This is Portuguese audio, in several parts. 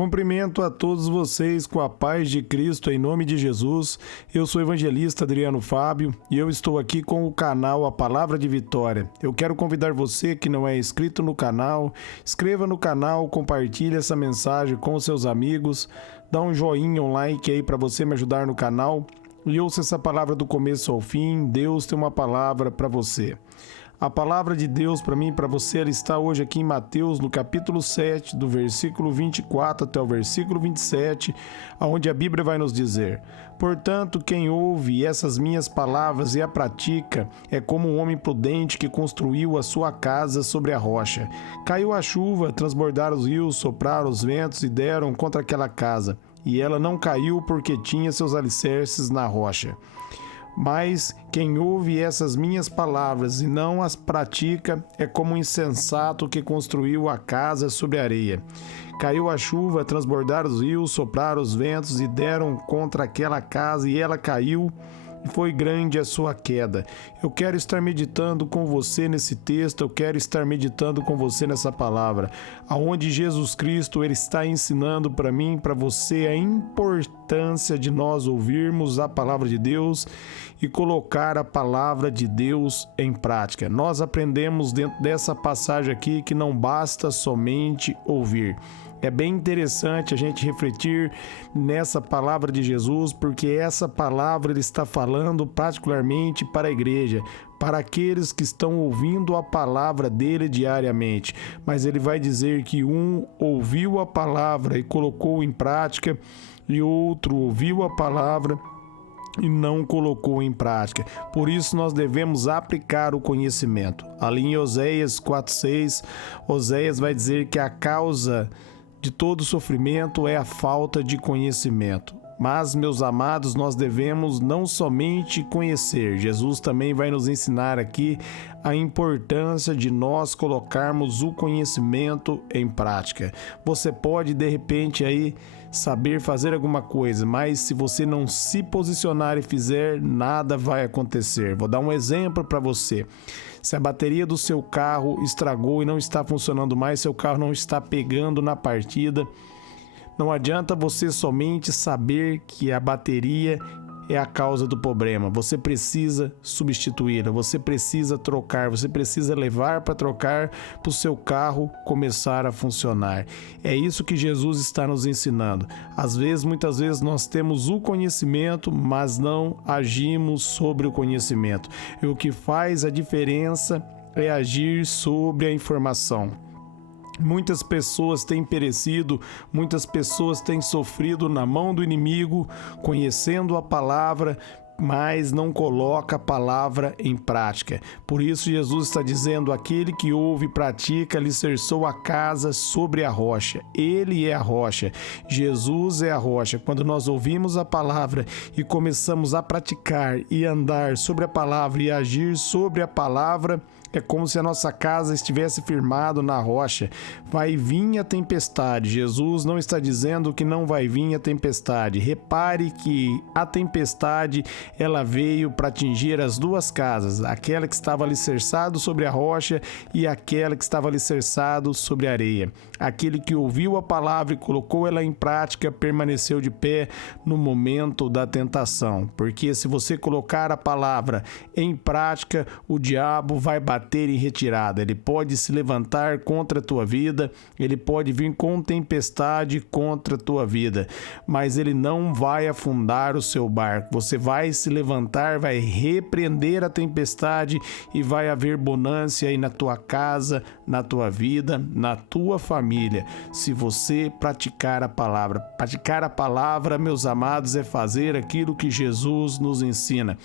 Cumprimento a todos vocês com a paz de Cristo em nome de Jesus. Eu sou o evangelista Adriano Fábio e eu estou aqui com o canal A Palavra de Vitória. Eu quero convidar você que não é inscrito no canal, inscreva no canal, compartilhe essa mensagem com os seus amigos, dá um joinha, um like aí para você me ajudar no canal e ouça essa palavra do começo ao fim. Deus tem uma palavra para você. A palavra de Deus para mim e para você, ela está hoje aqui em Mateus, no capítulo 7, do versículo 24 até o versículo 27, onde a Bíblia vai nos dizer: Portanto, quem ouve essas minhas palavras e a pratica é como um homem prudente que construiu a sua casa sobre a rocha. Caiu a chuva, transbordaram os rios, sopraram os ventos e deram contra aquela casa. E ela não caiu porque tinha seus alicerces na rocha. Mas quem ouve essas minhas palavras e não as pratica é como um insensato que construiu a casa sobre a areia. Caiu a chuva, transbordaram os rios, sopraram os ventos e deram contra aquela casa, e ela caiu, e foi grande a sua queda. Eu quero estar meditando com você nesse texto, eu quero estar meditando com você nessa palavra, aonde Jesus Cristo ele está ensinando para mim, para você, a importância de nós ouvirmos a palavra de Deus e colocar a palavra de Deus em prática. Nós aprendemos dentro dessa passagem aqui que não basta somente ouvir. É bem interessante a gente refletir nessa palavra de Jesus, porque essa palavra ele está falando particularmente para a igreja, para aqueles que estão ouvindo a palavra dele diariamente. Mas ele vai dizer que um ouviu a palavra e colocou em prática, e outro ouviu a palavra e não colocou em prática. Por isso nós devemos aplicar o conhecimento. Ali em Oséias 4:6, Oséias vai dizer que a causa de todo sofrimento é a falta de conhecimento. Mas, meus amados, nós devemos não somente conhecer. Jesus também vai nos ensinar aqui a importância de nós colocarmos o conhecimento em prática. Você pode, de repente, aí saber fazer alguma coisa, mas se você não se posicionar e fizer, nada vai acontecer. Vou dar um exemplo para você. Se a bateria do seu carro estragou e não está funcionando mais, seu carro não está pegando na partida, não adianta você somente saber que a bateria é a causa do problema. Você precisa substituí-la, você precisa trocar, você precisa levar para trocar para o seu carro começar a funcionar. É isso que Jesus está nos ensinando. Às vezes, muitas vezes nós temos o conhecimento, mas não agimos sobre o conhecimento. E o que faz a diferença é agir sobre a informação. Muitas pessoas têm perecido, muitas pessoas têm sofrido na mão do inimigo, conhecendo a palavra, mas não coloca a palavra em prática. Por isso Jesus está dizendo: aquele que ouve e pratica alicerçou a casa sobre a rocha. Ele é a rocha, Jesus é a rocha. Quando nós ouvimos a palavra e começamos a praticar e andar sobre a palavra e agir sobre a palavra, é como se a nossa casa estivesse firmado na rocha. Vai vir a tempestade. Jesus não está dizendo que não vai vir a tempestade. Repare que a tempestade ela veio para atingir as duas casas, aquela que estava alicerçado sobre a rocha e aquela que estava alicerçado sobre a areia. Aquele que ouviu a palavra e colocou ela em prática permaneceu de pé no momento da tentação. Porque se você colocar a palavra em prática, o diabo vai bater em retirada. Ele pode se levantar contra a tua vida, ele pode vir com tempestade contra a tua vida, mas ele não vai afundar o seu barco. Você vai se levantar, vai repreender a tempestade e vai haver bonança aí na tua casa, na tua vida, na tua família, se você praticar a palavra. Praticar a palavra, meus amados, é fazer aquilo que Jesus nos ensina.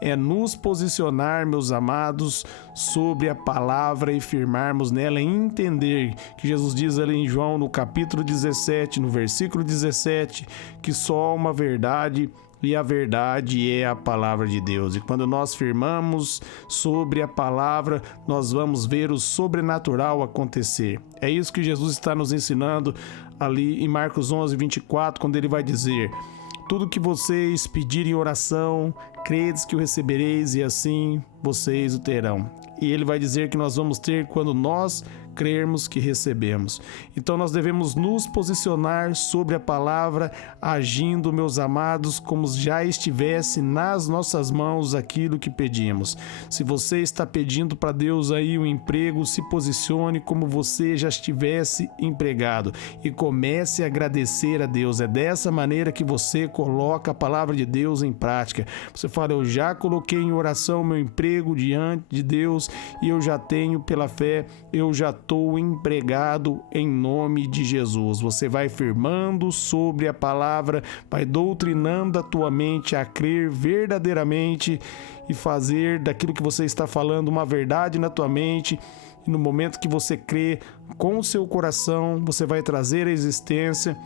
É nos posicionar, meus amados, sobre a palavra e firmarmos nela, e entender que Jesus diz ali em João, no capítulo 17, no versículo 17, que só há uma verdade e a verdade é a palavra de Deus. E quando nós firmamos sobre a palavra, nós vamos ver o sobrenatural acontecer. É isso que Jesus está nos ensinando ali em Marcos 11, 24, quando ele vai dizer: tudo que vocês pedirem em oração, credes que o recebereis e assim vocês o terão. E ele vai dizer que nós vamos ter quando nós crermos que recebemos. Então nós devemos nos posicionar sobre a palavra, agindo, meus amados, como já estivesse nas nossas mãos aquilo que pedimos. Se você está pedindo para Deus aí um emprego, se posicione como você já estivesse empregado e comece a agradecer a Deus. É dessa maneira que você coloca a palavra de Deus em prática. Você fala: eu já coloquei em oração meu emprego diante de Deus e eu já tenho pela fé, eu já estou empregado em nome de Jesus. Você vai firmando sobre a palavra, vai doutrinando a tua mente a crer verdadeiramente e fazer daquilo que você está falando uma verdade na tua mente. E no momento que você crê com o seu coração, você vai trazer a existência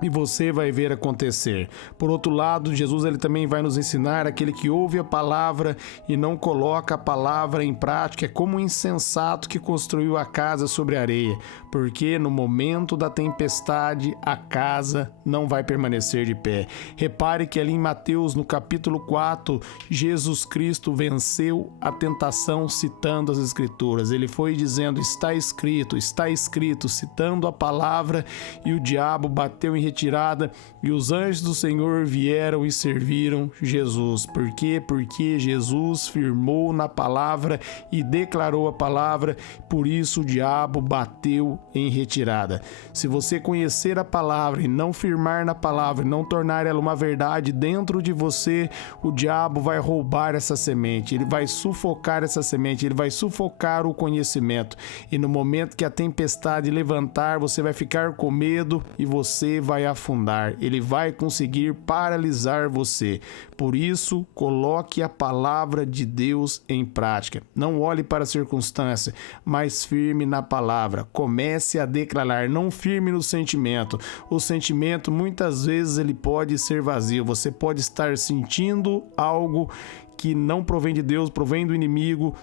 e você vai ver acontecer. Por outro lado, Jesus ele também vai nos ensinar: aquele que ouve a palavra e não coloca a palavra em prática é como um insensato que construiu a casa sobre a areia, porque no momento da tempestade a casa não vai permanecer de pé. Repare que ali em Mateus, no capítulo 4, Jesus Cristo venceu a tentação citando as Escrituras. Ele foi dizendo: está escrito, citando a palavra, e o diabo bateu em retirada e os anjos do Senhor vieram e serviram Jesus. Por quê? Porque Jesus firmou na palavra e declarou a palavra, por isso o diabo bateu em retirada. Se você conhecer a palavra e não firmar na palavra, e não tornar ela uma verdade dentro de você, o diabo vai roubar essa semente, ele vai sufocar essa semente, ele vai sufocar o conhecimento, e no momento que a tempestade levantar, você vai ficar com medo e você vai afundar. Ele vai conseguir paralisar você. Por isso, coloque a palavra de Deus em prática. Não olhe para a circunstância, mas firme na palavra. Comece a declarar, não firme no sentimento. O sentimento, muitas vezes, ele pode ser vazio. Você pode estar sentindo algo que não provém de Deus, provém do inimigo,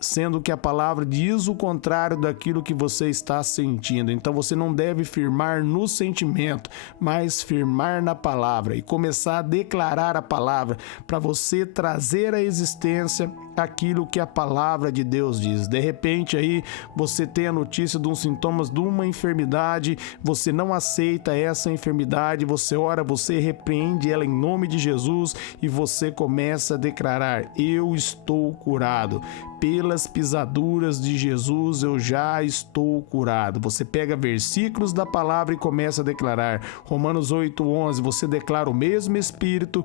sendo que a palavra diz o contrário daquilo que você está sentindo. Então você não deve firmar no sentimento, mas firmar na palavra e começar a declarar a palavra, para você trazer à existência aquilo que a palavra de Deus diz. De repente aí você tem a notícia de uns sintomas de uma enfermidade, você não aceita essa enfermidade, você ora, você repreende ela em nome de Jesus e você começa a declarar: eu estou curado. Pelas pisaduras de Jesus eu já estou curado. Você pega versículos da palavra e começa a declarar. Romanos 8:11, você declara: o mesmo Espírito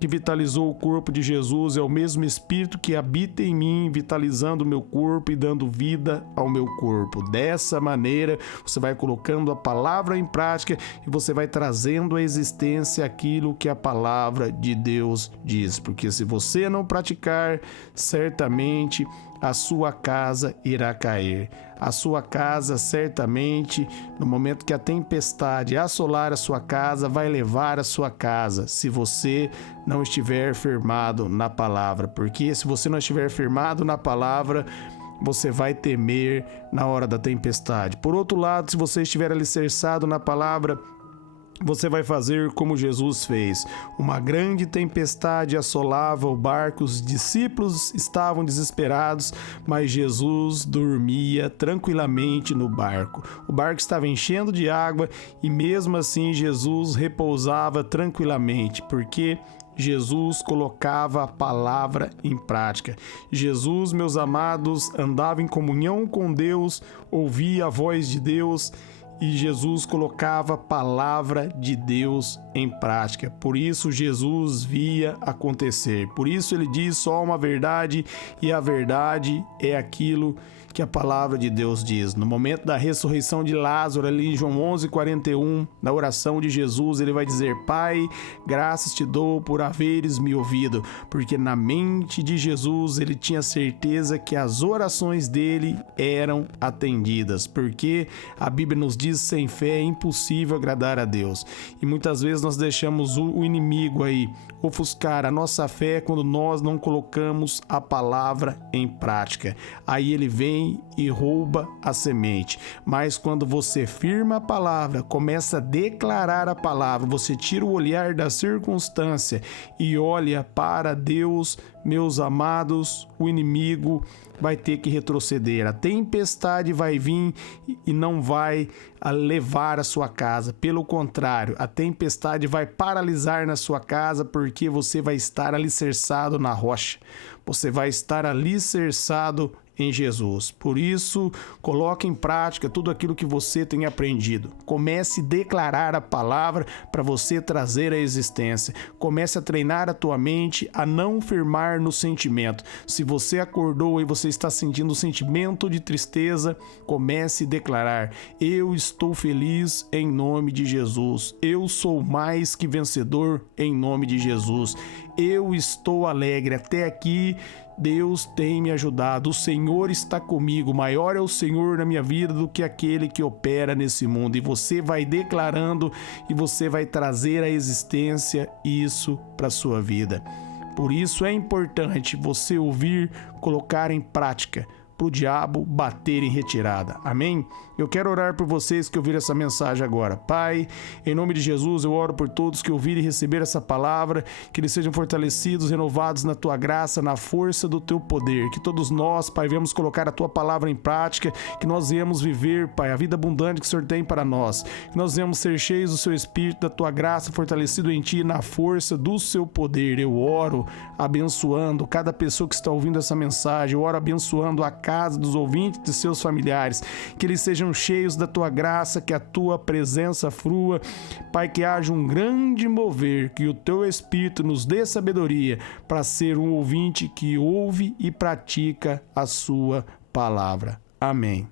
que vitalizou o corpo de Jesus é o mesmo Espírito que habita em mim, vitalizando o meu corpo e dando vida ao meu corpo. Dessa maneira, você vai colocando a palavra em prática e você vai trazendo à existência aquilo que a palavra de Deus diz. Porque se você não praticar, certamente a sua casa irá cair. A sua casa, certamente, no momento que a tempestade assolar a sua casa, vai levar a sua casa, se você não estiver firmado na palavra. Porque se você não estiver firmado na palavra, você vai temer na hora da tempestade. Por outro lado, se você estiver alicerçado na palavra, você vai fazer como Jesus fez. Uma grande tempestade assolava o barco, os discípulos estavam desesperados, mas Jesus dormia tranquilamente no barco. O barco estava enchendo de água e mesmo assim Jesus repousava tranquilamente, porque Jesus colocava a palavra em prática. Jesus, meus amados, andava em comunhão com Deus, ouvia a voz de Deus, e Jesus colocava a palavra de Deus em prática. Por isso Jesus via acontecer. Por isso ele diz só uma verdade, e a verdade é aquilo que a palavra de Deus diz. No momento da ressurreição de Lázaro, ali em João 11:41, na oração de Jesus, ele vai dizer: Pai, graças te dou por haveres me ouvido, porque na mente de Jesus ele tinha certeza que as orações dele eram atendidas, porque a Bíblia nos diz: sem fé é impossível agradar a Deus. E muitas vezes nós deixamos o inimigo aí ofuscar a nossa fé quando nós não colocamos a palavra em prática. Aí ele vem vem e rouba a semente. Mas quando você firma a palavra, começa a declarar a palavra, você tira o olhar da circunstância e olha para Deus, meus amados, o inimigo vai ter que retroceder. A tempestade vai vir e não vai levar a sua casa. Pelo contrário, a tempestade vai paralisar na sua casa, porque você vai estar alicerçado na rocha. Você vai estar alicerçado em Jesus. Por isso, coloque em prática tudo aquilo que você tem aprendido. Comece a declarar a palavra para você trazer a existência. Comece a treinar a tua mente a não firmar no sentimento. Se você acordou e você está sentindo um sentimento de tristeza, comece a declarar: eu estou feliz em nome de Jesus. Eu sou mais que vencedor em nome de Jesus. Eu estou alegre. Até aqui Deus tem me ajudado, o Senhor está comigo, maior é o Senhor na minha vida do que aquele que opera nesse mundo. E você vai declarando e você vai trazer à existência isso para a sua vida. Por isso é importante você ouvir, colocar em prática, para o diabo bater em retirada. Amém? Eu quero orar por vocês que ouviram essa mensagem agora. Pai, em nome de Jesus, eu oro por todos que ouviram e receberam essa palavra, que eles sejam fortalecidos, renovados na Tua graça, na força do Teu poder. Que todos nós, Pai, venhamos colocar a Tua palavra em prática, que nós venhamos viver, Pai, a vida abundante que o Senhor tem para nós. Que nós venhamos ser cheios do Seu Espírito, da Tua graça, fortalecido em Ti, na força do Seu poder. Eu oro abençoando cada pessoa que está ouvindo essa mensagem. Eu oro abençoando a casa dos ouvintes e de seus familiares, que eles sejam cheios da Tua graça, que a Tua presença frua, Pai, que haja um grande mover, que o Teu Espírito nos dê sabedoria para ser um ouvinte que ouve e pratica a Sua palavra. Amém.